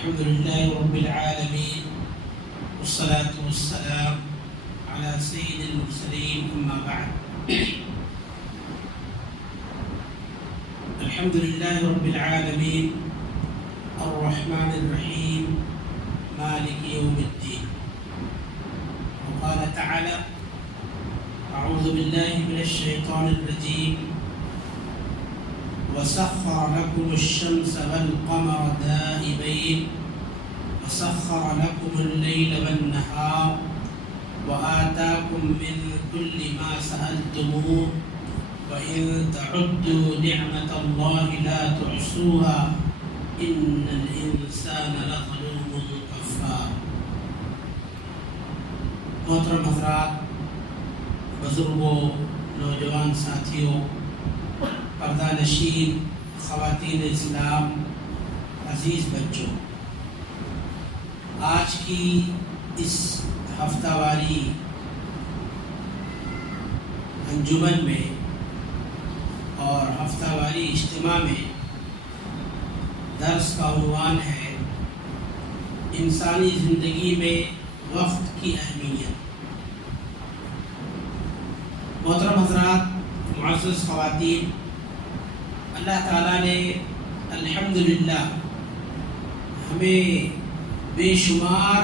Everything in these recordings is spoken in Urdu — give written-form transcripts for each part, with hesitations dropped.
الحمد لله رب العالمين والصلاة والسلام على سيد المرسلين أما بعد. الحمد لله رب العالمين الرحمن الرحيم مالك يوم الدين. وقال تعالى: أعوذ بالله من الشيطان الرجيم وسخر لكم الشمس والقمر دائبين وسخر لكم الليل والنهار وآتاكم من كل ما سألتموه وإن تعدوا نعمة الله لا تحصوها إن الإنسان لظلوم كفار. محترم حضرات، بزرگوں، نوجوان ساتھیوں، پردہ نشین خواتین اسلام، عزیز بچوں، آج کی اس ہفتہ واری انجمن میں اور ہفتہ واری اجتماع میں درس کا عنوان ہے انسانی زندگی میں وقت کی اہمیت. محترم حضرات، معزز خواتین، اللہ تعالیٰ نے الحمدللہ ہمیں بے شمار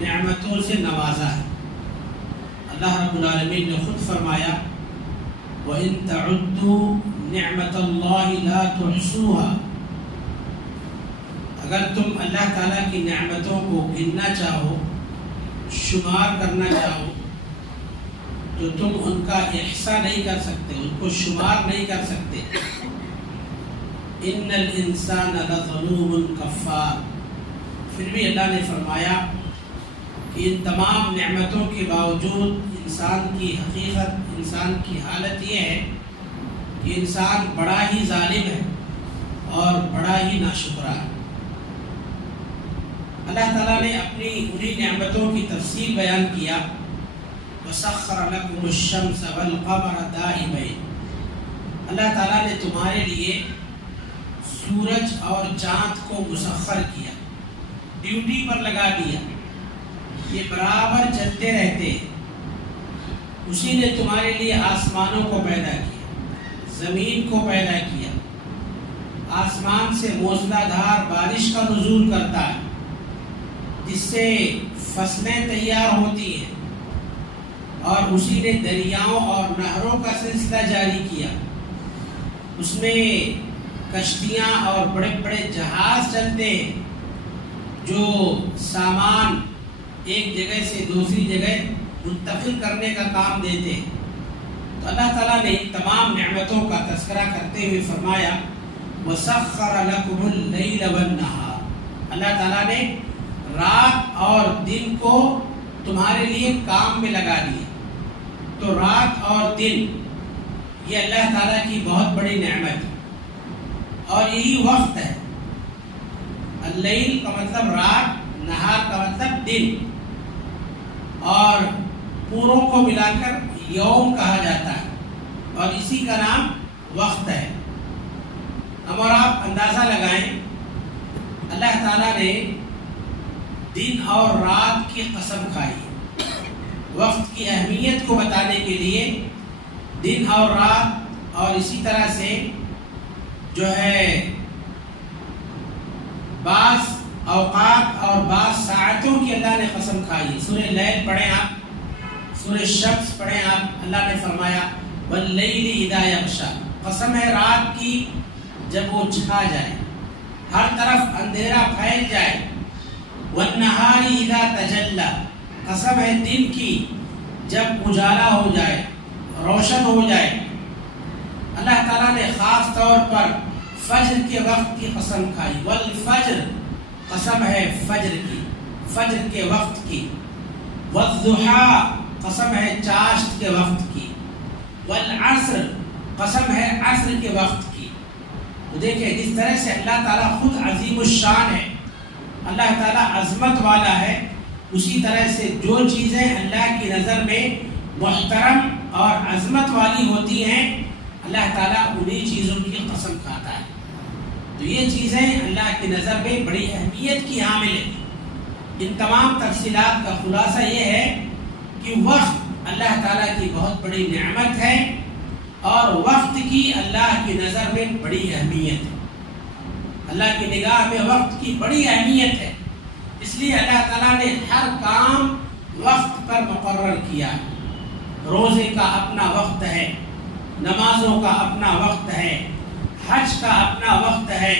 نعمتوں سے نوازا ہے. اللہ رب العالمین نے خود فرمایا: وَإِن تَعُدُّوا نِعْمَةَ اللَّهِ لَا تُحْصُوهَا. اگر تم اللہ تعالیٰ کی نعمتوں کو گننا چاہو، شمار کرنا چاہو، تو تم ان کا احصاء نہیں کر سکتے، ان کو شمار نہیں کر سکتے. ان الانسان لظلوم کفار. پھر بھی اللہ نے فرمایا کہ ان تمام نعمتوں کے باوجود انسان کی حقیقت، انسان کی حالت یہ ہے کہ انسان بڑا ہی ظالم ہے اور بڑا ہی ناشکرا ہے. اللہ تعالیٰ نے اپنی انہی نعمتوں کی تفصیل بیان کیا: وَسَخَّرَ لَكُمُ الشَّمْسَ وَالْقَمَرَ دَائِبَيْنِ. اللہ تعالیٰ نے تمہارے لیے سورج اور چاند کو مسخر کیا، ڈیوٹی پر لگا دیا، یہ برابر چلتے رہتے. اسی نے تمہارے لیے آسمانوں کو پیدا کیا، زمین کو پیدا کیا. آسمان سے موسلا دھار بارش کا نزول کرتا ہے جس سے فصلیں تیار ہوتی ہیں، اور اسی نے دریاؤں اور نہروں کا سلسلہ جاری کیا. اس میں کشتیاں اور بڑے بڑے جہاز چلتے ہیں جو سامان ایک جگہ سے دوسری جگہ منتقل کرنے کا کام دیتے ہیں. تو اللہ تعالیٰ نے تمام نعمتوں کا تذکرہ کرتے ہوئے فرمایا: وَسَخَّرَ لَكُمُ اللَّيْلَ وَالنَّهَارَ. اللہ تعالیٰ نے رات اور دن کو تمہارے لیے کام میں لگا دیا. تو رات اور دن یہ اللہ تعالیٰ کی بہت بڑی نعمت ہے، اور یہی وقت ہے. اللیل کا مطلب رات، نہار کا مطلب دن، اور پوروں کو ملا کر یوم کہا جاتا ہے، اور اسی کا نام وقت ہے. ہم اور آپ اندازہ لگائیں، اللہ تعالیٰ نے دن اور رات کی قسم کھائی. وقت کی اہمیت کو بتانے کے لیے دن اور رات، اور اسی طرح سے جو ہے بعض اوقات اور بعض ساعتوں کی اللہ نے قسم کھائی. سورہ لیل پڑھیں آپ، سورہ شمس پڑھیں آپ. اللہ نے فرمایا: واللیل اذا یغشی. قسم ہے رات کی جب وہ چھا جائے، ہر طرف اندھیرا پھیل جائے. والنہار اذا تجلی. قسم ہے دن کی جب اجالا ہو جائے، روشن ہو جائے. اللہ تعالیٰ نے خاص طور پر فجر کے وقت کی قسم کھائی. والفجر. قسم ہے فجر کی، فجر کے وقت کی. والضحیٰ. قسم ہے چاشت کے وقت کی. والعصر. قسم ہے عصر کے وقت کی. تو دیکھیں جس طرح سے اللہ تعالیٰ خود عظیم الشان ہے، اللہ تعالیٰ عظمت والا ہے، اسی طرح سے جو چیزیں اللہ کی نظر میں محترم اور عظمت والی ہوتی ہیں، اللہ تعالیٰ انہی چیزوں کی قسم کھاتا ہے. تو یہ چیزیں اللہ کی نظر میں بڑی اہمیت کی حامل ہیں۔ ان تمام تفصیلات کا خلاصہ یہ ہے کہ وقت اللہ تعالیٰ کی بہت بڑی نعمت ہے اور وقت کی اللہ کی نظر میں بڑی اہمیت ہے۔ اللہ کی نگاہ میں وقت کی بڑی اہمیت ہے، اس لیے اللہ تعالیٰ نے ہر کام وقت پر مقرر کیا۔ روزے کا اپنا وقت ہے، نمازوں کا اپنا وقت ہے، حج کا اپنا وقت ہے،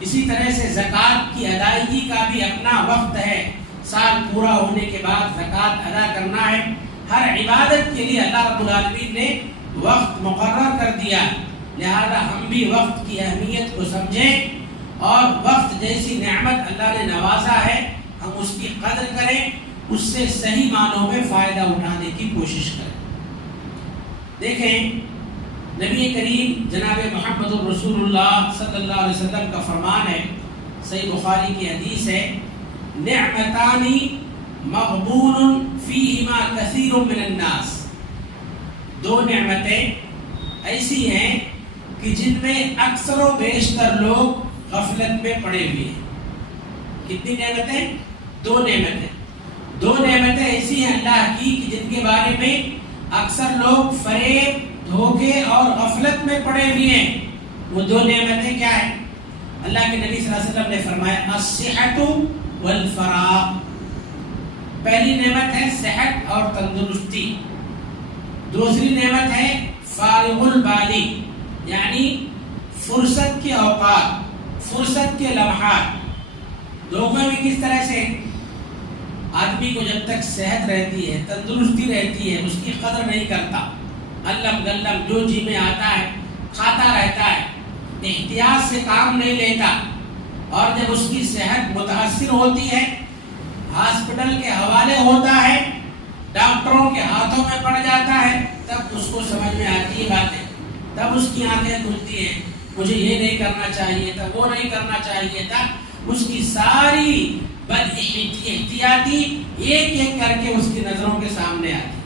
اسی طرح سے زکوٰۃ کی ادائیگی کا بھی اپنا وقت ہے۔ سال پورا ہونے کے بعد زکوٰۃ ادا کرنا ہے۔ ہر عبادت کے لیے اللہ رب العالمین نے وقت مقرر کر دیا، لہذا ہم بھی وقت کی اہمیت کو سمجھیں اور وقت جیسی نعمت اللہ نے نوازا ہے ہم اس کی قدر کریں، اس سے صحیح معنوں میں فائدہ اٹھانے کی کوشش کریں۔ دیکھیں نبی کریم جناب محمد الرسول اللہ صلی اللہ علیہ وسلم کا فرمان ہے، صحیح بخاری کی حدیث ہے، نعمتانی مغبون فیہما کثیر من الناس، دو نعمتیں ایسی ہیں کہ جن میں اکثر و بیشتر لوگ غفلت میں پڑے ہوئے ہیں۔ کتنی نعمتیں؟ دو نعمتیں۔ دو نعمتیں ایسی ہیں اللہ کی کہ جن کے بارے میں اکثر لوگ فریب، دھوکے اور غفلت میں پڑے ہوئے ہیں۔ وہ دو نعمتیں کیا ہیں؟ اللہ کے نبی صلی اللہ علیہ وسلم نے فرمایا الصحت والفراغ، پہلی نعمت ہے صحت اور تندرستی، دوسری نعمت ہے فارغ البالی یعنی فرصت کے اوقات، فرصت کے لمحات۔ دونوں میں کس طرح سے آدمی کو جب تک صحت رہتی ہے، تندرستی رہتی ہے، اس کی قدر نہیں کرتا، علم گلم جو جی میں آتا ہے کھاتا رہتا ہے، احتیاط سے کام نہیں لیتا، اور جب اس کی صحت متاثر ہوتی ہے، ہاسپٹل کے حوالے ہوتا ہے، ڈاکٹروں کے ہاتھوں میں پڑ جاتا ہے، تب اس کو سمجھ میں آتی ہے باتیں، تب اس کی آنکھیں کھلتی ہیں، مجھے یہ نہیں کرنا چاہیے تھا، وہ نہیں کرنا چاہیے تھا، اس کی ساری بد احتیاطی ایک ایک کر کے اس کی نظروں کے سامنے آتی۔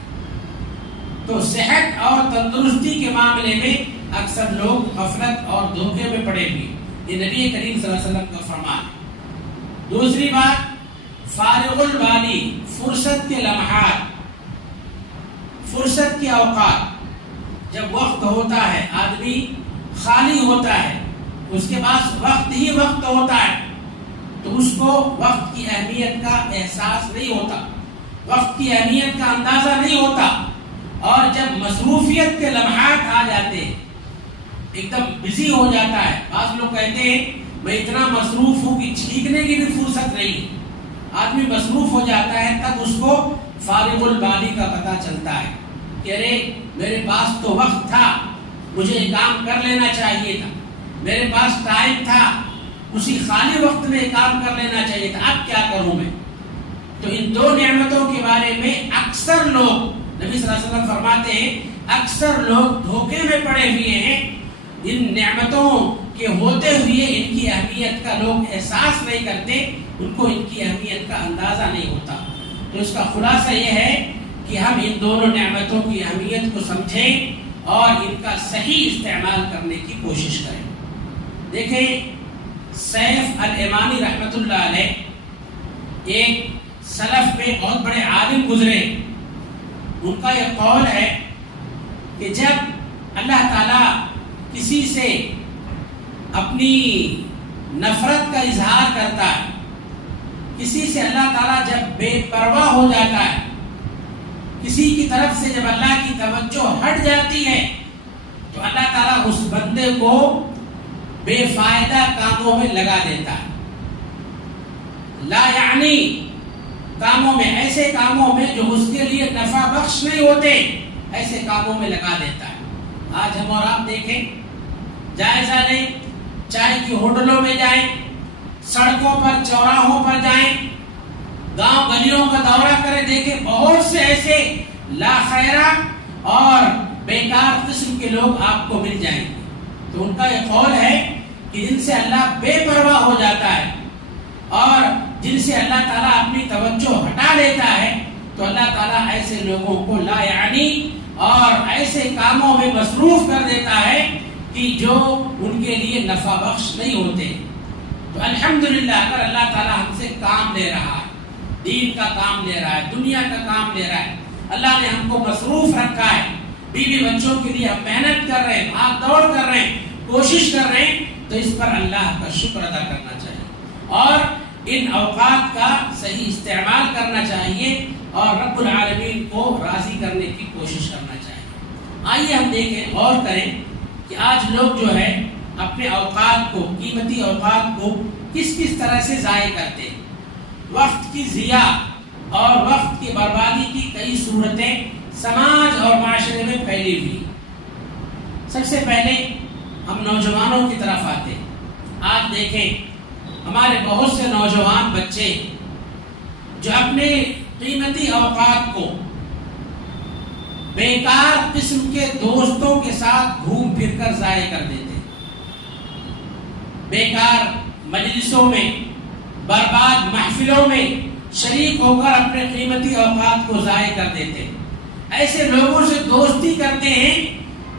تو صحت اور تندرستی کے معاملے میں اکثر لوگ غفلت اور دھوکے میں پڑے ہوئے، یہ نبی کریم صلی اللہ علیہ وسلم کا فرمان ہے۔ دوسری بات فارغ البالی، فرصت کے لمحات، فرصت کے اوقات، جب وقت ہوتا ہے آدمی خالی ہوتا ہے، اس کے پاس وقت ہی وقت ہوتا ہے، تو اس کو وقت کی اہمیت کا احساس نہیں ہوتا، وقت کی اہمیت کا اندازہ نہیں ہوتا، اور جب مصروفیت کے لمحات آ جاتے ہیں، ایک دم بزی ہو جاتا ہے، بعض لوگ کہتے ہیں میں اتنا مصروف ہوں کہ چھینکنے کی بھی فرصت نہیں، آدمی مصروف ہو جاتا ہے، تب اس کو فارغ البالی کا پتہ چلتا ہے کہ ارے میرے پاس تو وقت تھا، مجھے کام کر لینا چاہیے تھا، میرے پاس ٹائم تھا، اسی خالی وقت میں کام کر لینا چاہیے تھا، اب کیا کروں میں؟ تو ان دو نعمتوں کے بارے میں اکثر لوگ، نبی صلی اللہ علیہ وسلم فرماتے ہیں اکثر لوگ دھوکے میں پڑے ہوئے ہیں، ان نعمتوں کے ہوتے ہوئے ان کی اہمیت کا لوگ احساس نہیں کرتے، ان کو ان کی اہمیت کا اندازہ نہیں ہوتا۔ تو اس کا خلاصہ یہ ہے کہ ہم ان دونوں نعمتوں کی اہمیت کو سمجھیں اور ان کا صحیح استعمال کرنے کی کوشش کریں۔ دیکھیں سیف الامانی رحمۃ اللہ علیہ ایک سلف میں بہت بڑے عالم گزرے، ان کا یہ قول ہے کہ جب اللہ تعالیٰ کسی سے اپنی نفرت کا اظہار کرتا ہے، کسی سے اللہ تعالیٰ جب بے پرواہ ہو جاتا ہے، کسی کی طرف سے جب اللہ کی توجہ ہٹ جاتی ہے، تو اللہ تعالیٰ اس بندے کو بے فائدہ کاموں میں لگا دیتا ہے، لا یعنی کاموں میں، ایسے کاموں میں جو اس کے لیے نفع بخش نہیں ہوتے، ایسے کاموں میں لگا دیتا ہے۔ آج ہم اور آپ دیکھیں، جائزہ لیں، چائے کی ہوٹلوں میں جائیں، سڑکوں پر چوراہوں پر جائیں، گاؤں گلیوں کا دورہ کریں، دیکھیں بہت سے ایسے لا خیرہ اور بیکار قسم کے لوگ آپ کو مل جائیں گے۔ تو ان کا یہ قول ہے کہ جن سے اللہ بے پرواہ ہو جاتا ہے اور جن سے اللہ تعالیٰ اپنی توجہ ہٹا لیتا ہے، تو اللہ تعالیٰ ایسے لوگوں کو لا یعنی اور ایسے کاموں میں مصروف کر دیتا ہے کہ جو ان کے لیے نفع بخش نہیں ہوتے. تو الحمدللہ اگر اللہ تعالیٰ ہم سے کام لے رہا ہے، دین کا کام لے رہا ہے، دنیا کا کام لے رہا ہے، اللہ نے ہم کو مصروف رکھا ہے، بیوی بچوں کے لیے ہم محنت کر رہے ہیں، بھاگ دوڑ کر رہے ہیں، کوشش کر رہے ہیں، تو اس پر اللہ کا شکر ادا کرنا چاہیے اور ان اوقات کا صحیح استعمال کرنا چاہیے اور رب العالمین کو راضی کرنے کی کوشش کرنا چاہیے. آئیے ہم دیکھیں اور کریں کہ آج لوگ جو ہے اپنے اوقات کو، قیمتی اوقات کو کس طرح سے ضائع کرتے ہیں. وقت کی ضیاع اور وقت کی بربادی کی کئی صورتیں سماج اور معاشرے میں پھیلی ہوئی. سب سے پہلے ہم نوجوانوں کی طرف آتے ہیں. آج دیکھیں ہمارے بہت سے نوجوان بچے جو اپنے قیمتی اوقات کو بیکار قسم کے دوستوں کے ساتھ گھوم پھر کر ضائع کر دیتے ہیں. بیکار مجلسوں میں، برباد محفلوں میں شریک ہو کر اپنے قیمتی اوقات کو ضائع کر دیتے ہیں. ایسے لوگوں سے دوستی کرتے ہیں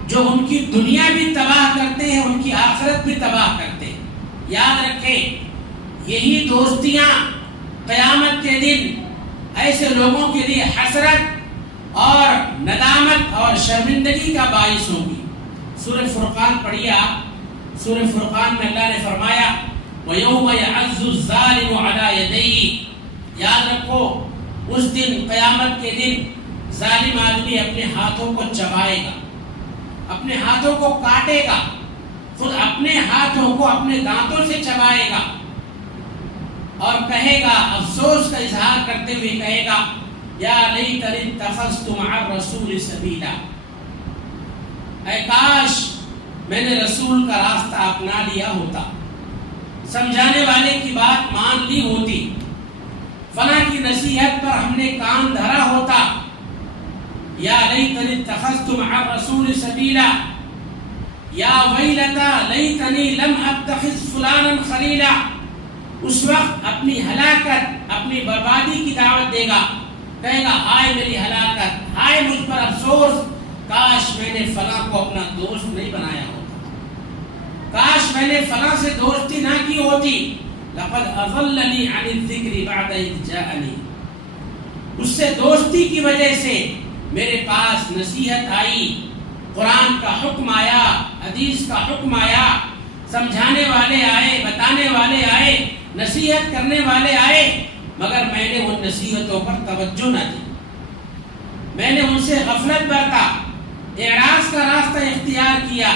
جو ان کی دنیا بھی تباہ کرتے ہیں، ان کی آخرت بھی تباہ کرتے ہیں. یاد رکھیں یہی دوستیاں قیامت کے دن ایسے لوگوں کے لیے حسرت اور ندامت اور شرمندگی کا باعث ہوگی. سورہ فرقان پڑھیے آپ. سورہ فرقان میں اللہ نے فرمایا وَيَوْمَ يَعَزُّ الظَّالِمُ عَلَى يَدَيْهِ. یاد رکھو اس دن، قیامت کے دن، ظالم آدمی اپنے ہاتھوں کو چبائے گا، اپنے ہاتھوں کو کاٹے گا، خود اپنے ہاتھوں کو اپنے دانتوں سے چبائے گا اور کہے گا، افسوس کا اظہار کرتے ہوئے کہے گا یا لیتنی اتخذت مع الرسول سبیلا. اے کاش میں نے رسول کا راستہ اپنا لیا ہوتا، سمجھانے والے کی بات مان لی ہوتی، فلاں کی نصیحت پر ہم نے کان دھرا ہوتا. یا لیتنی اتخذت مع الرسول سبیلا یا ویلتا لیتنی لم اتخذ فلانا خلیلا. اس وقت اپنی ہلاکت، اپنی بربادی کی دعوت دے گا، کہے گا ہائے میری ہلاکت، ہائے مجھ پر افسوس، کاش میں نے فلاں کو اپنا دوست نہیں بنایا ہوتا، کاش میں نے فلاں سے دوستی نہ کی ہوتی. لقد اضلنی عن الذکر بعد اذ جاءنی. اس سے دوستی کی وجہ سے میرے پاس نصیحت آئی، قرآن کا حکم آیا، حدیث کا حکم آیا، سمجھانے والے آئے، بتانے والے آئے، نصیحت کرنے والے آئے، مگر میں نے ان نصیحتوں پر توجہ نہ دی، میں نے ان سے غفلت برتا، اعراض کا راستہ اختیار کیا.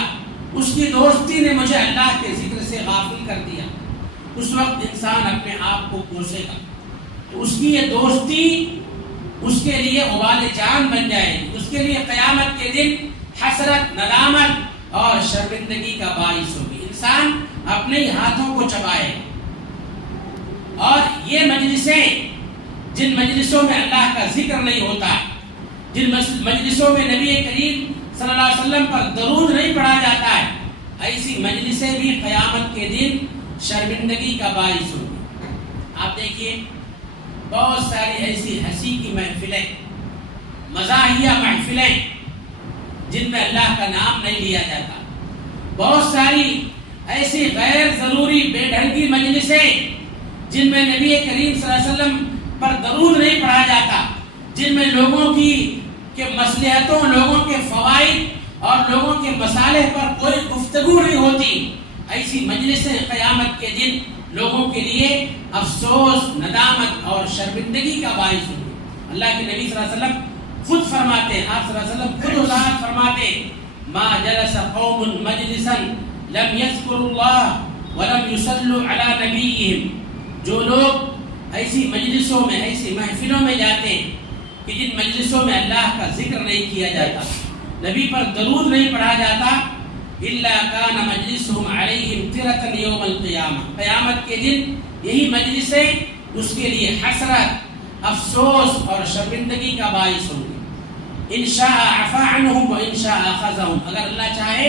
اس کی دوستی نے مجھے اللہ کے ذکر سے غافل کر دیا. اس وقت انسان اپنے آپ کو کوسے گا. اس کی یہ دوستی اس کے لیے وبال جان بن جائے گی، اس کے لیے قیامت کے دن حسرت، ندامت اور شرمندگی کا باعث ہوگی. انسان اپنے ہی ہاتھوں کو چبائے گا. اور یہ مجلسیں، جن مجلسوں میں اللہ کا ذکر نہیں ہوتا، جن مجلسوں میں نبی کریم صلی اللہ علیہ وسلم پر درود نہیں پڑھا جاتا ہے، ایسی مجلسیں بھی قیامت کے دن شرمندگی کا باعث ہوگی. آپ دیکھیے بہت ساری ایسی ہنسی کی محفلیں، مزاحیہ محفلیں جن میں اللہ کا نام نہیں لیا جاتا، بہت ساری ایسی غیر ضروری بے ڈھنگی مجلسیں جن میں نبی کریم صلی اللہ علیہ وسلم پر درود نہیں پڑھا جاتا، جن میں لوگوں کی مصلحتوں، لوگوں کے فوائد اور لوگوں کے مصالح پر کوئی گفتگو نہیں ہوتی. ایسی مجلسیں قیامت کے دن لوگوں کے لیے افسوس، ندامت اور شرمندگی کا باعث ہوگی. اللہ کے نبی صلی اللہ علیہ وسلم خود فرماتے ہیں، آپ صلی اللہ علیہ وسلم خود وضاحت فرماتے ہیں، ما جلس قوم مجلسا لم يذكروا الله ولم يصلوا على نبيهم. جو لوگ ایسی مجلسوں میں، ایسی محفلوں میں جاتے ہیں کہ جن مجلسوں میں اللہ کا ذکر نہیں کیا جاتا، نبی پر درود نہیں پڑھا جاتا، الا كان مجلسهم عليهم ترة يوم القيامة. قیامت کے دن یہی مجلسیں اس کے لیے حسرت، افسوس اور شرمندگی کا باعث ہوگی. ان شاء عفا عنهم وان شاء اخذهم. اگر اللہ چاہے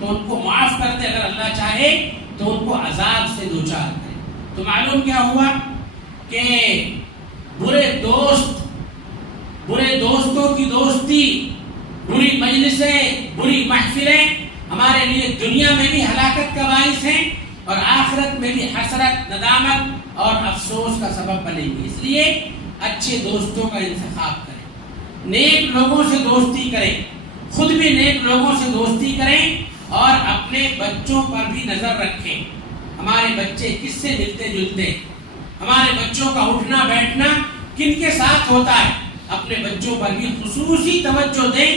تو ان کو معاف کر دے، اگر اللہ چاہے تو ان کو عذاب سے دوچار کرے. تو معلوم کیا ہوا کہ برے دوستوں کی دوستی، بری مجلسیں، بری محفلیں ہمارے ہمارے لیے دنیا میں بھی ہلاکت کا باعث ہیں اور آخرت میں بھی حسرت، ندامت اور افسوس کا سبب بنیں گے۔ اس لیے اچھے دوستوں کا انتخاب کریں، نیک لوگوں سے دوستی کریں، خود بھی نیک لوگوں سے دوستی کریں اور اپنے بچوں پر بھی نظر رکھیں۔ ہمارے بچے کس سے ملتے جلتے ہیں، ہمارے بچوں کا اٹھنا بیٹھنا کن کے ساتھ ہوتا ہے، اپنے بچوں پر بھی خصوصی توجہ دیں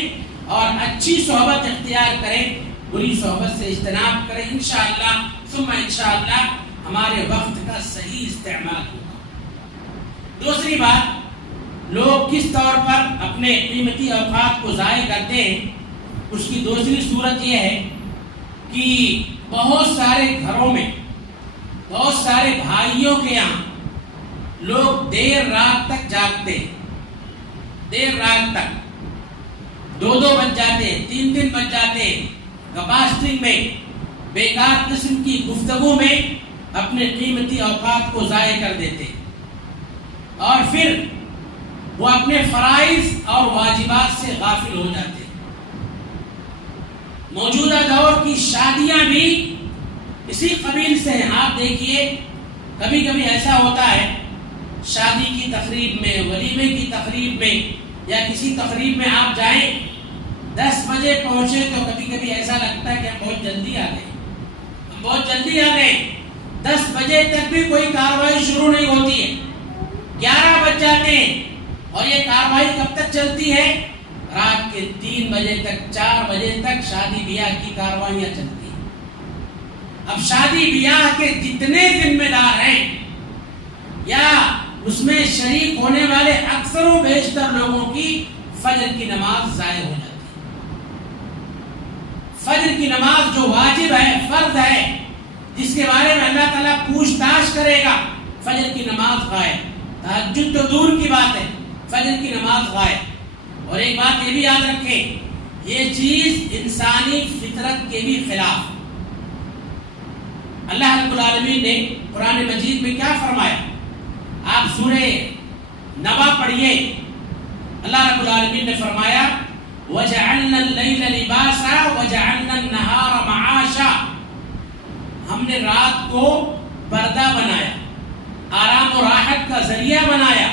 اور اچھی صحبت اختیار کریں، بری صحبت سے اجتناب کریں۔ انشاءاللہ ثم انشاءاللہ ہمارے وقت کا صحیح استعمال ہوگا۔ دوسری بات، لوگ کس طور پر اپنے قیمتی اوقات کو ضائع کرتے ہیں، اس کی دوسری صورت یہ ہے کہ بہت سارے گھروں میں، بہت سارے بھائیوں کے یہاں لوگ دیر رات تک جاگتے ہیں، دیر رات تک 2 بج جاتے ہیں، 3 بج جاتے ہیں، گپاسٹنگ میں، بیکار قسم کی گفتگو میں اپنے قیمتی اوقات کو ضائع کر دیتے ہیں اور پھر وہ اپنے فرائض اور واجبات سے غافل ہو جاتے ہیں۔ موجودہ دور کی شادیاں بھی اسی قبیل سے ہیں۔ آپ دیکھیے کبھی کبھی ایسا ہوتا ہے، شادی کی تقریب میں، ولیمے کی تقریب میں یا کسی تقریب میں آپ جائیں، 10 بجے پہنچے تو کبھی کبھی ایسا لگتا ہے کہ ہم بہت جلدی آ گئے، ہم بہت جلدی آ گئے۔ 10 بجے تک بھی کوئی کارروائی شروع نہیں ہوتی ہے، 11 بج جاتے ہیں اور یہ کارروائی کب تک چلتی ہے؟ رات کے 3 بجے تک، 4 بجے تک شادی بیاہ کی کارروائیاں چلتی ہیں۔ اب شادی بیاہ کے جتنے ذمہ دار ہیں یا اس میں شریک ہونے والے اکثر و بیشتر لوگوں کی فجر کی نماز ضائع ہو جاتی ہے۔ فجر کی نماز جو واجب ہے، فرض ہے، جس کے بارے میں اللہ تعالیٰ پوچھ تاچھ کرے گا، فجر کی نماز غائب۔ تہجد تو دور کی بات ہے، فجر کی نماز غائب۔ اور ایک بات یہ بھی یاد رکھیں، یہ چیز انسانی فطرت کے بھی خلاف۔ اللہ رب العالمین نے قرآن مجید میں کیا فرمایا؟ آپ سورہ نبا پڑھیے، اللہ رب العالمین نے فرمایا وَجَعَلْنَا اللَّيْلَ لِبَاسًا وَجَعَلْنَا النَّهَارَ مَعَاشًا، ہم نے رات کو پردہ بنایا، آرام و راحت کا ذریعہ بنایا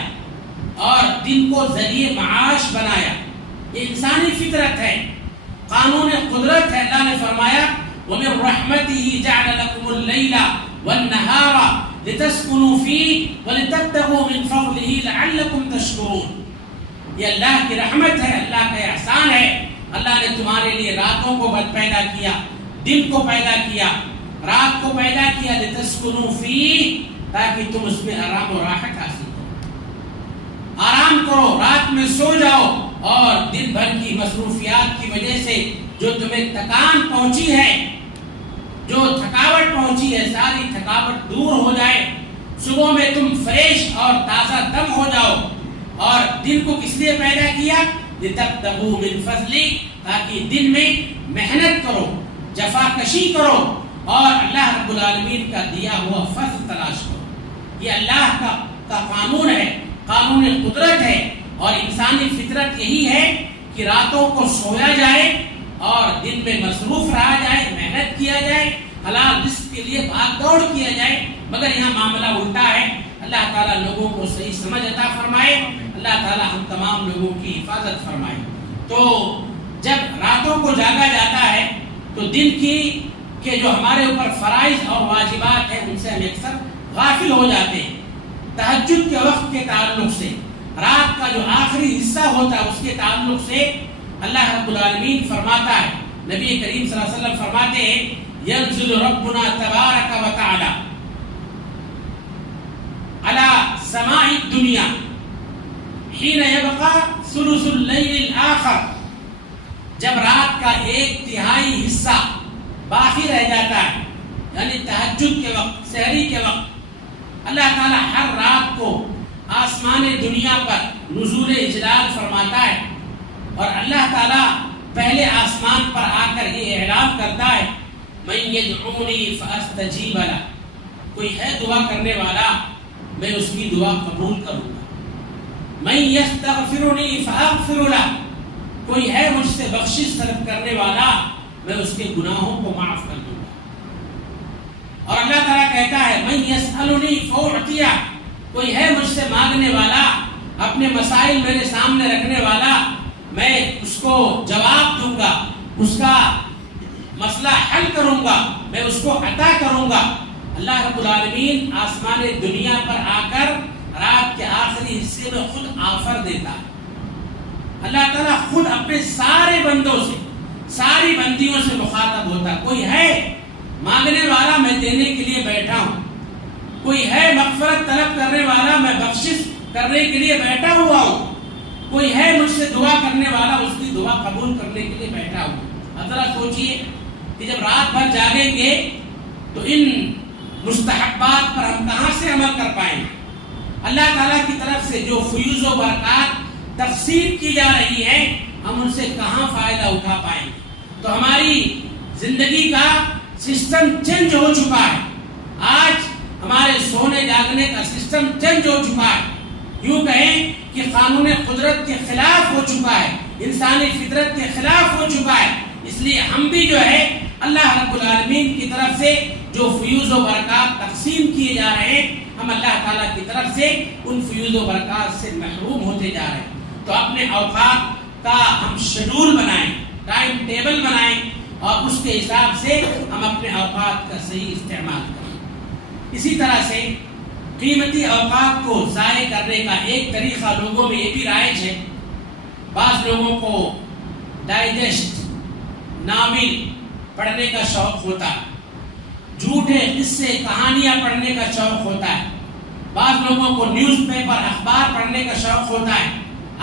اور دن کو ذریعہ معاش بنایا۔ یہ انسانی فطرت ہے، قانون قدرت ہے۔ اللہ نے فرمایا وَمِن رَحْمَتِهِ جَعَلَ لَكُمُ اللَّيْلَ وَالنَّهَارَ لِتَسْكُنُوا فِيهِ وَلِتَبْتَغُوا مِن فَضْلِهِ لَعَلَّكُمْ تَشْكُرُونَ۔ یہ اللہ کی رحمت ہے، اللہ کا احسان ہے۔ اللہ نے تمہارے لیے راتوں کو پیدا کیا، دن کو پیدا کیا، رات کو پیدا کیا لِتَسْكُنُوا فِيهِ، تاکہ تم اس میں آرام و راحت حاصل کرو، آرام کرو، رات میں سو جاؤ اور دن بھر کی مصروفیات کی وجہ سے جو تمہیں تکان پہنچی ہے، جو تھکاوٹ پہنچی ہے، ساری تھکاوٹ دور ہو جائے، صبح میں تم فریش اور تازہ دم ہو جاؤ۔ اور دن کو کس لیے پیدا کیا؟ لِتَبْتَغُوا مِن فَضْلِهِ، تاکہ دن میں محنت کرو، جفا کشی کرو اور اللہ رب العالمین کا دیا ہوا فضل تلاش کرو۔ یہ اللہ کا قانون ہے، قانون قدرت ہے، اور انسانی فطرت یہی ہے کہ راتوں کو سویا جائے اور دن میں مصروف رہا جائے، محنت کیا جائے، حلال رزق کے لیے بھاگ دوڑ کیا جائے۔ مگر یہاں معاملہ الٹا ہے۔ اللہ تعالیٰ لوگوں کو صحیح سمجھ عطا فرمائے، اللہ تعالیٰ ہم تمام لوگوں کی حفاظت فرمائے۔ تو جب راتوں کو جاگا جاتا ہے تو دن کے جو ہمارے اوپر فرائض اور واجبات ہیں ان سے ہم اکثر غافل ہو جاتے ہیں۔ تہجد کے وقت کے تعلق سے، رات کا جو آخری حصہ ہوتا ہے اس کے تعلق سے اللہ رب العالمین فرماتا ہے، نبی کریم صلی اللہ علیہ وسلم فرماتے ہیں ينزل ربنا تبارک و تعالی على سماء الدنيا حين يبقى ثلث الليل الآخر، جب رات کا 1/3 حصہ باقی رہ جاتا ہے، یعنی تہجد کے وقت، سحری کے وقت، اللہ تعالیٰ ہر رات کو آسمان دنیا پر نزول اجلال فرماتا ہے اور اللہ تعالیٰ پہلے آسمان پر آ کر یہ اعلان کرتا ہے من یدعونی فاستجیب لہ، کوئی ہے دعا کرنے والا میں اس کی دعا قبول کروں گا۔ من یستغفرنی فاغفر لہ، کوئی ہے مجھ سے بخشش طلب کرنے والا میں اس کے گناہوں کو معاف کر دوں گا. اور اللہ تعالیٰ کہتا ہے من یسألنی فأعطیہ، کوئی ہے مجھ سے مانگنے والا، اپنے مسائل میرے سامنے رکھنے والا، میں اس کو جواب دوں گا، اس کا مسئلہ حل کروں گا، میں اس کو عطا کروں گا. اللہ رب العالمین آسمان دنیا پر آ کر رات کے آخری حصے میں خود آفر دیتا ہے. اللہ تعالیٰ خود اپنے سارے بندوں سے، ساری بندیوں سے مخاطب ہوتا ہے. کوئی ہے مانگنے والا، میں دینے کے لیے بیٹھا ہوں. کوئی ہے مغفرت طلب کرنے والا، میں بخشش کرنے کے لیے بیٹھا ہوا ہوں. کوئی ہے مجھ سے دعا کرنے والا، اس کی دعا قبول کرنے کے لیے بیٹھا ہوں. اب ذرا سوچئے کہ جب رات بھر جاگیں گے تو ان مستحبات پر ہم کہاں سے عمل کر پائیں گے؟ اللہ تعالیٰ کی طرف سے جو فیوز و برکات تقسیم کی جا رہی ہے، ہم ان سے کہاں فائدہ اٹھا پائیں گے؟ تو ہماری زندگی کا سسٹم چینج ہو چکا ہے. آج ہمارے سونے جاگنے کا سسٹم چینج ہو چکا ہے. یوں کہیں کہ قانون قدرت کے خلاف ہو چکا ہے، انسانی فطرت کے خلاف ہو چکا ہے. اس لیے ہم بھی جو ہے اللہ رب العالمین کی طرف سے جو فیوز و برکات تقسیم کیے جا رہے ہیں، ہم اللہ تعالیٰ کی طرف سے ان فیوز و برکات سے محروم ہوتے جا رہے ہیں. تو اپنے اوقات کا ہم شیڈول بنائیں، ٹائم ٹیبل بنائیں، اور اس کے حساب سے ہم اپنے اوقات کا صحیح استعمال کریں. اسی طرح سے قیمتی اوقات کو ضائع کرنے کا ایک طریقہ لوگوں میں یہ بھی رائج ہے. بعض لوگوں کو ڈائجسٹ ناول پڑھنے کا شوق ہوتا ہے، جھوٹے قصے کہانیاں پڑھنے کا شوق ہوتا ہے. بعض لوگوں کو نیوز پیپر اخبار پڑھنے کا شوق ہوتا ہے.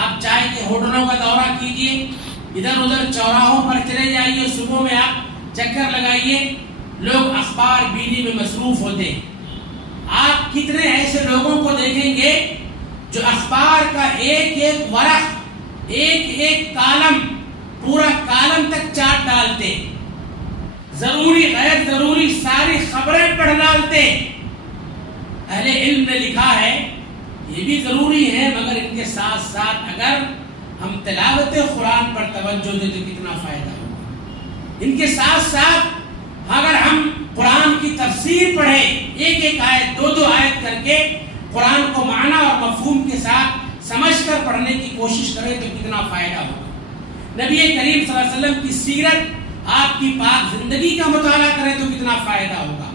آپ چائے کے ہوٹلوں کا دورہ کیجئے، ادھر ادھر چوراہوں پر چلے جائیے، صبح میں آپ چکر لگائیے، لوگ اخبار بینی میں مصروف ہوتے ہیں. آپ کتنے ایسے لوگوں کو دیکھیں گے جو اخبار کا ایک ایک ورق، ایک ایک کالم، پورا کالم تک چاٹ ڈالتے، ضروری غیر ضروری ساری خبریں پڑھ ڈالتے. اہل علم نے لکھا ہے یہ بھی ضروری ہے، مگر ان کے ساتھ ساتھ اگر ہم تلاوت قرآن پر توجہ دیں تو کتنا فائدہ ہوگا. ان کے ساتھ ساتھ اگر ہم قرآن کی تفسیر پڑھیں، ایک ایک آیت، دو دو آیت کر کے قرآن کو معنی اور مفہوم کے ساتھ سمجھ کر پڑھنے کی کوشش کریں تو کتنا فائدہ ہوگا. نبی کریم صلی اللہ علیہ وسلم کی سیرت، آپ کی پاک زندگی کا مطالعہ کریں تو کتنا فائدہ ہوگا.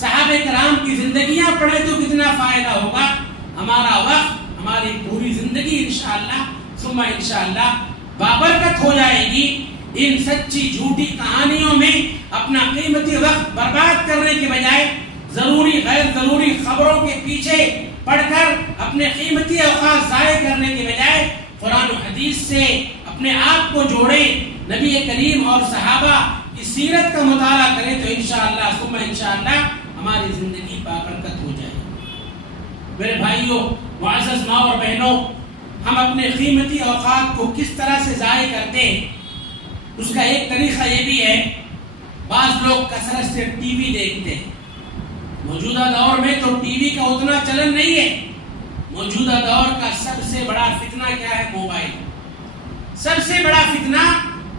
صحابہ کرام کی زندگیاں پڑھیں تو کتنا فائدہ ہوگا. ہمارا وقت، ہماری پوری زندگی انشاءاللہ ثم انشاءاللہ بابرکت ہو جائے گی. ان سچی جھوٹی کہانیوں میں اپنا قیمتی وقت برباد کرنے کے بجائے ضروری غیر ضروری خبروں کے پیچھے پڑھ کر اپنے قیمتی اوقات ضائع کرنے کے بجائے قرآن و حدیث سے اپنے آپ کو جوڑیں، نبی کریم اور صحابہ کی سیرت کا مطالعہ کریں تو انشاءاللہ ثم انشاءاللہ ہماری زندگی بابرکت ہو جائے. میرے بھائیوں، معزز ماں اور بہنوں، ہم اپنے قیمتی اوقات کو کس طرح سے ضائع کرتے ہیں، اس کا ایک طریقہ یہ بھی ہے. بعض لوگ کثرت سے ٹی وی دیکھتے ہیں. موجودہ دور میں تو ٹی وی کا اتنا چلن نہیں ہے. موجودہ دور کا سب سے بڑا فتنہ کیا ہے؟ موبائل. سب سے بڑا فتنہ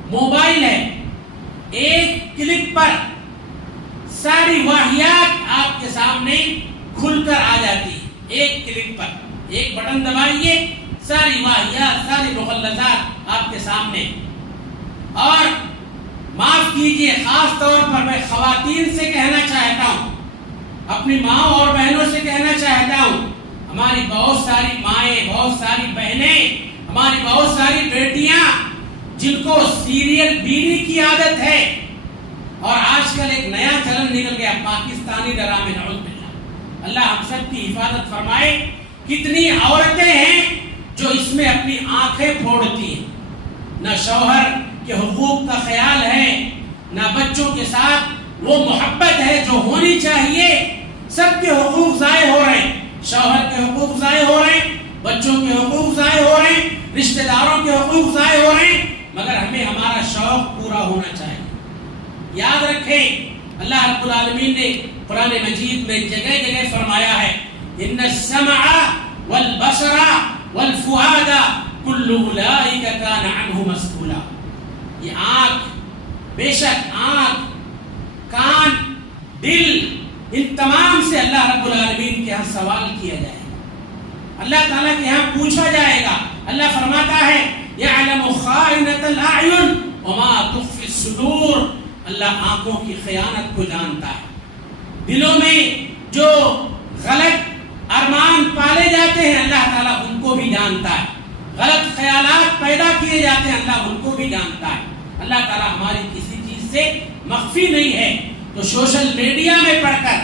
موبائل ہے. ایک کلک پر ساری واہیات آپ کے سامنے کھل کر آ جاتی ہے. ایک کلک پر ایک بٹن دبائیے، ساری واہیات، ساری مغلطات آپ کے سامنے. اور معاف کیجئے، خاص طور پر میں خواتین سے کہنا چاہتا ہوں، اپنی ماں اور بہنوں سے کہنا چاہتا ہوں، ہماری بہت ساری مائیں، بہت ساری بہنیں، ہماری بہت ساری بیٹیاں جن کو سیریل بینی کی عادت ہے، اور آج کل ایک نیا چلن نکل گیا پاکستانی ڈرامے، نعوذ باللہ. اللہ ہم سب کی حفاظت فرمائے. کتنی عورتیں ہیں جو اس میں اپنی آنکھیں پھوڑتی ہیں. نہ شوہر کے حقوق کا خیال ہے، نہ بچوں کے ساتھ وہ محبت ہے جو ہونی چاہیے. سب کے حقوق ضائع ہو رہے ہیں. شوہر کے حقوق ضائع ہو رہے ہیں، بچوں کے حقوق ضائع ہو رہے ہیں، رشتہ داروں کے حقوق ضائع ہو رہے ہیں. مگر ہمیں ہمارا شوق پورا ہونا چاہیے. یاد رکھیں، اللہ رب العالمین نے قرآن مجید میں جگہ جگہ فرمایا ہے، ان السمع والبصر والفؤاد کل اولئک کان عنہ مسئولا. یہ آنکھ، بے شک آنکھ، کان، دل، ان تمام سے اللہ رب العالمین کے ہاں سوال کیا جائے گا، اللہ تعالیٰ کے ہاں پوچھا جائے گا۔ اللہ فرماتا ہے یعلم خائنۃ الاعین وما تخفی الصدور، اللہ آنکھوں کی خیانت کو جانتا ہے، دلوں میں جو غلط ارمان پالے جاتے ہیں اللہ تعالیٰ ان کو بھی جانتا ہے، غلط خیالات پیدا کیے جاتے ہیں اللہ ان کو بھی جانتا ہے۔ اللہ تعالیٰ ہماری کسی چیز سے مخفی نہیں ہے۔ تو سوشل میڈیا میں پڑھ کر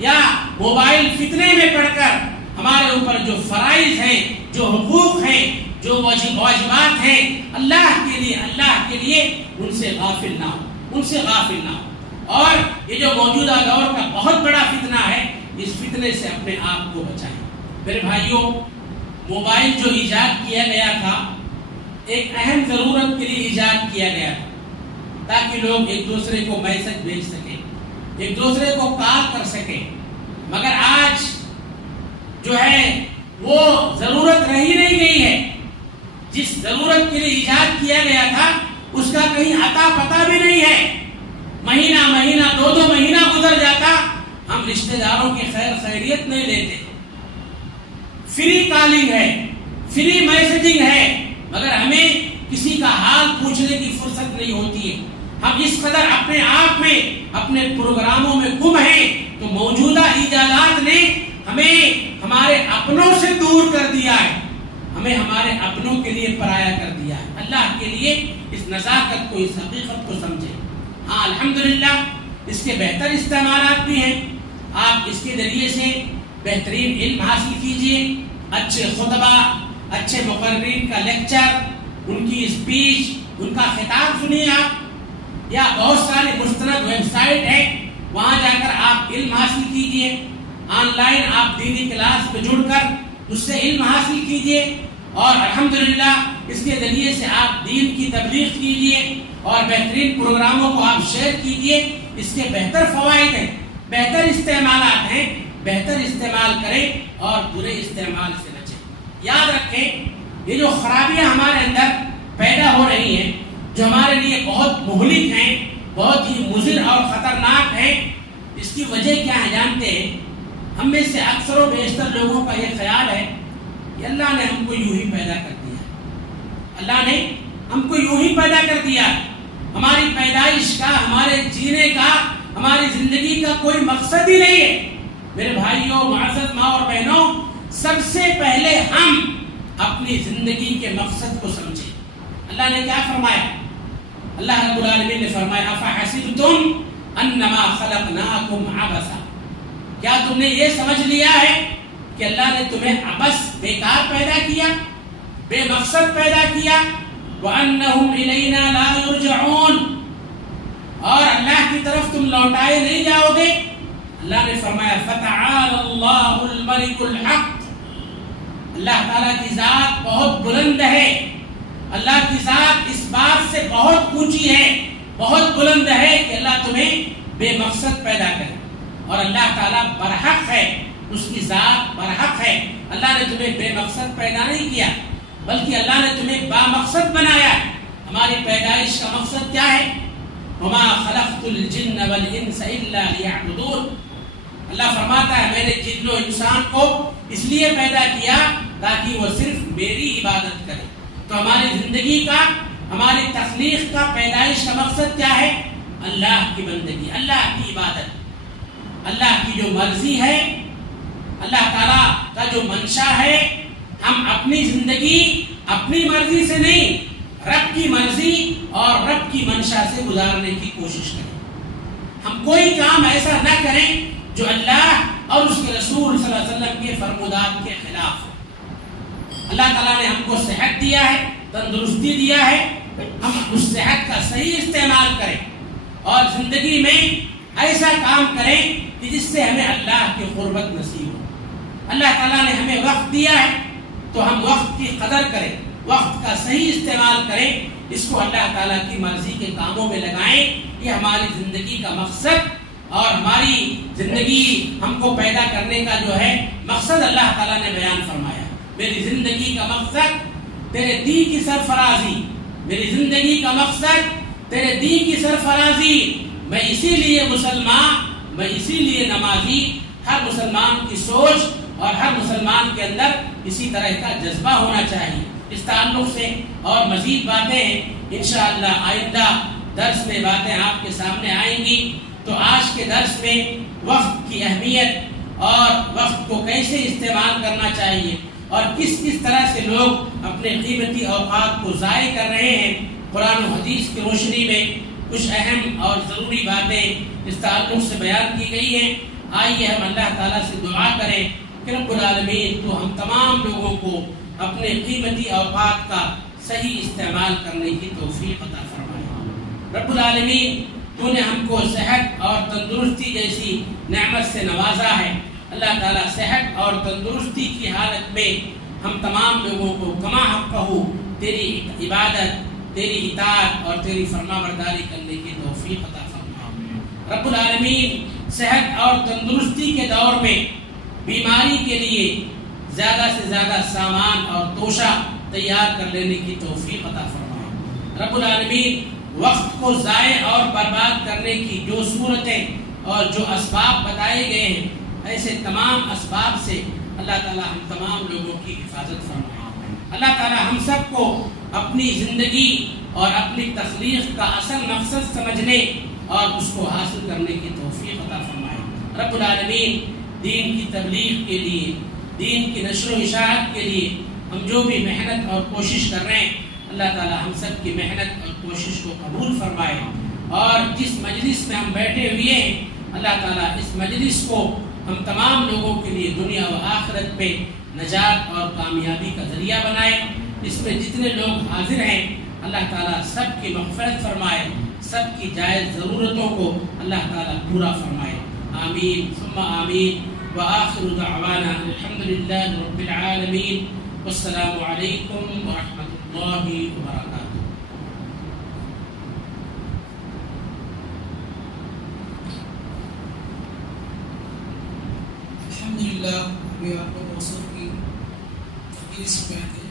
یا موبائل فتنے میں پڑھ کر ہمارے اوپر جو فرائض ہیں، جو حقوق ہیں، جو واجبات ہیں اللہ کے لیے ان سے غافل نہ ہو۔ اور یہ جو موجودہ دور کا بہت بڑا فتنہ ہے، اس فتنے سے اپنے آپ کو بچائیں۔ میرے بھائیوں، موبائل جو ایجاد کیا گیا تھا ایک اہم ضرورت کے لیے ایجاد کیا گیا تھا، تاکہ لوگ ایک دوسرے کو میسج بھیج سکیں، ایک دوسرے کو کال کر سکیں، مگر آج جو ہے وہ ضرورت رہی نہیں گئی ہے۔ جس ضرورت کے لیے ایجاد کیا گیا تھا اس کا کہیں اتا پتہ بھی نہیں ہے۔ مہینہ دو مہینہ گزر جاتا، ہم رشتہ داروں کی خیریت نہیں لیتے۔ فری کالنگ ہے، فری میسجنگ ہے، مگر ہمیں کسی کا حال پوچھنے کی فرصت نہیں ہوتی ہے۔ ہم اس قدر اپنے آپ میں، اپنے پروگراموں میں گم ہیں، تو موجودہ ایجادات نے ہمیں ہمارے اپنوں سے دور کر دیا ہے، ہمیں ہمارے اپنوں کے لیے پرایا کر دیا ہے۔ اللہ کے لیے اس نزاکت کو، اس حقیقت کو سمجھیں۔ ہاں الحمدللہ اس کے بہتر استعمالات بھی ہیں۔ آپ اس کے ذریعے سے بہترین علم حاصل کیجئے، اچھے خطبہ، اچھے مقررین کا لیکچر، ان کی اسپیچ، ان کا خطاب سنیے آپ، یا بہت سارے مستند ویب سائٹ ہیں، وہاں جا کر آپ علم حاصل کیجئے۔ آن لائن آپ دینی کلاس پہ جڑ کر اس سے علم حاصل کیجئے، اور الحمدللہ اس کے ذریعے سے آپ دین کی تبلیغ کیجئے اور بہترین پروگراموں کو آپ شیئر کیجئے۔ اس کے بہتر فوائد ہیں، بہتر استعمالات ہیں، بہتر استعمال کریں اور برے استعمال سے بچیں۔ یاد رکھیں، یہ جو خرابیاں ہمارے اندر پیدا ہو رہی ہیں، جو ہمارے لیے بہت مہلک ہیں، بہت ہی مضر اور خطرناک ہیں، اس کی وجہ کیا ہے جانتے ہیں؟ ہم میں سے اکثر و بیشتر لوگوں کا یہ خیال ہے کہ اللہ نے ہم کو یوں ہی پیدا کر دیا، اللہ نے ہم کو یوں ہی پیدا کر دیا، ہماری پیدائش کا، ہمارے جینے کا، ہماری زندگی کا کوئی مقصد ہی نہیں ہے۔ میرے بھائیوں، معزز ماں اور بہنوں، سب سے پہلے ہم اپنی زندگی کے مقصد کو سمجھیں۔ اللہ نے کیا فرمایا؟ اللہ رب العالمین نے فرمایا افحسبتم انما خلقناکم عبثا، کیا تم نے یہ سمجھ لیا ہے کہ اللہ نے تمہیں عبث، بیکار پیدا کیا، بے مقصد پیدا کیا؟ وَأَنَّهُمْ إِلَيْنَا لَا يُرْجَعُونَ، اور اللہ کی طرف تم لوٹائے نہیں جاؤ گے۔ اللہ نے فرمایا فَتَعَالَى اللَّهُ الْمَلِكُ الْحَقُّ، اللہ تعالیٰ کی ذات بہت بلند ہے، اللہ کی ذات اس بات سے بہت اونچی ہے، بہت بلند ہے کہ اللہ تمہیں بے مقصد پیدا کرے، اور اللہ تعالیٰ برحق ہے، اس کی ذات برحق ہے۔ اللہ نے تمہیں بے مقصد پیدا نہیں کیا، بلکہ اللہ نے تمہیں با مقصد بنایا۔ ہماری پیدائش کا مقصد کیا ہے؟ وما خلقت الجن والانس الا ليعبدون، اللہ فرماتا ہے میں نے جن و انسان کو اس لیے پیدا کیا تاکہ وہ صرف میری عبادت کرے۔ تو ہماری زندگی کا، ہماری تخلیق کا، پیدائش کا مقصد کیا ہے؟ اللہ کی بندگی، اللہ کی عبادت، اللہ کی جو مرضی ہے، اللہ تعالیٰ کا جو منشا ہے، ہم اپنی زندگی اپنی مرضی سے نہیں، رب کی مرضی اور رب کی منشا سے گزارنے کی کوشش کریں۔ ہم کوئی کام ایسا نہ کریں جو اللہ اور اس کے رسول صلی اللہ علیہ وسلم کے فرمودات کے خلاف ہو۔ اللہ تعالیٰ نے ہم کو صحت دیا ہے، تندرستی دیا ہے، ہم اس صحت کا صحیح استعمال کریں اور زندگی میں ایسا کام کریں کہ جس سے ہمیں اللہ کی قربت نصیب ہو۔ اللہ تعالیٰ نے ہمیں وقت دیا ہے تو ہم وقت کی قدر کریں، وقت کا صحیح استعمال کریں، اس کو اللہ تعالیٰ کی مرضی کے کاموں میں لگائیں۔ یہ ہماری زندگی کا مقصد اور ہماری زندگی ہم کو پیدا کرنے کا جو ہے مقصد اللہ تعالیٰ نے بیان فرمایا۔ میری زندگی کا مقصد تیرے دین کی سرفرازی، میری زندگی کا مقصد تیرے دین کی سرفرازی، میں اسی لیے مسلمان، میں اسی لیے نمازی. ہر مسلمان کی سوچ اور ہر مسلمان کے اندر اسی طرح کا جذبہ ہونا چاہیے. اس تعلق سے اور مزید باتیں انشاءاللہ آئندہ درس میں باتیں آپ کے سامنے آئیں گی. تو آج کے درس میں وقت کی اہمیت اور وقت کو کیسے استعمال کرنا چاہیے اور کس کس طرح سے لوگ اپنے قیمتی اوقات کو ضائع کر رہے ہیں، قرآن و حدیث کی روشنی میں کچھ اہم اور ضروری باتیں اس تعلق سے بیان کی گئی ہیں. آئیے ہم اللہ تعالیٰ سے دعا کریں کہ رب العالمین تو ہم تمام لوگوں کو اپنے قیمتی اوقات کا صحیح استعمال کرنے کی توفیق عطا فرمائے. رب العالمین تو نے ہم کو صحت اور تندرستی جیسی نعمت سے نوازا ہے. اللہ تعالیٰ صحت اور تندرستی کی حالت میں ہم تمام لوگوں کو کما حقہ تیری عبادت، تیری اطاعت اور تیری فرما برداری کرنے کی توفیق عطا فرما. رب العالمین صحت اور تندرستی کے دور میں بیماری کے لیے زیادہ سے زیادہ سامان اور توشہ تیار کر لینے کی توفیق عطا فرما. رب العالمین وقت کو ضائع اور برباد کرنے کی جو صورتیں اور جو اسباب بتائے گئے ہیں، ایسے تمام اسباب سے اللہ تعالیٰ ہم تمام لوگوں کی حفاظت فرمائے. اللہ تعالیٰ ہم سب کو اپنی زندگی اور اپنی تخلیق کا اصل مقصد سمجھنے اور اس کو حاصل کرنے کی توفیق عطا فرمائے. رب العالمین دین کی تبلیغ کے لیے، دین کی نشر و اشاعت کے لیے ہم جو بھی محنت اور کوشش کر رہے ہیں، اللہ تعالیٰ ہم سب کی محنت اور کوشش کو قبول فرمائے. اور جس مجلس میں ہم بیٹھے ہوئے ہیں، اللہ تعالیٰ اس مجلس کو ہم تمام لوگوں کے لیے دنیا و آخرت میں نجات اور کامیابی کا ذریعہ بنائے. اس میں جتنے لوگ حاضر ہیں اللہ تعالیٰ سب کی مغفرت فرمائے، سب کی جائز ضرورتوں کو اللہ تعالیٰ پورا فرمائے. آمین ثم آمین. وآخر دعوانا الحمدللہ رب العالمین. والسلام علیکم ورحمۃ اللہ وبرکاتہ. الحمدللہ، آپ کو موصوف کی تقریر سناتے ہیں.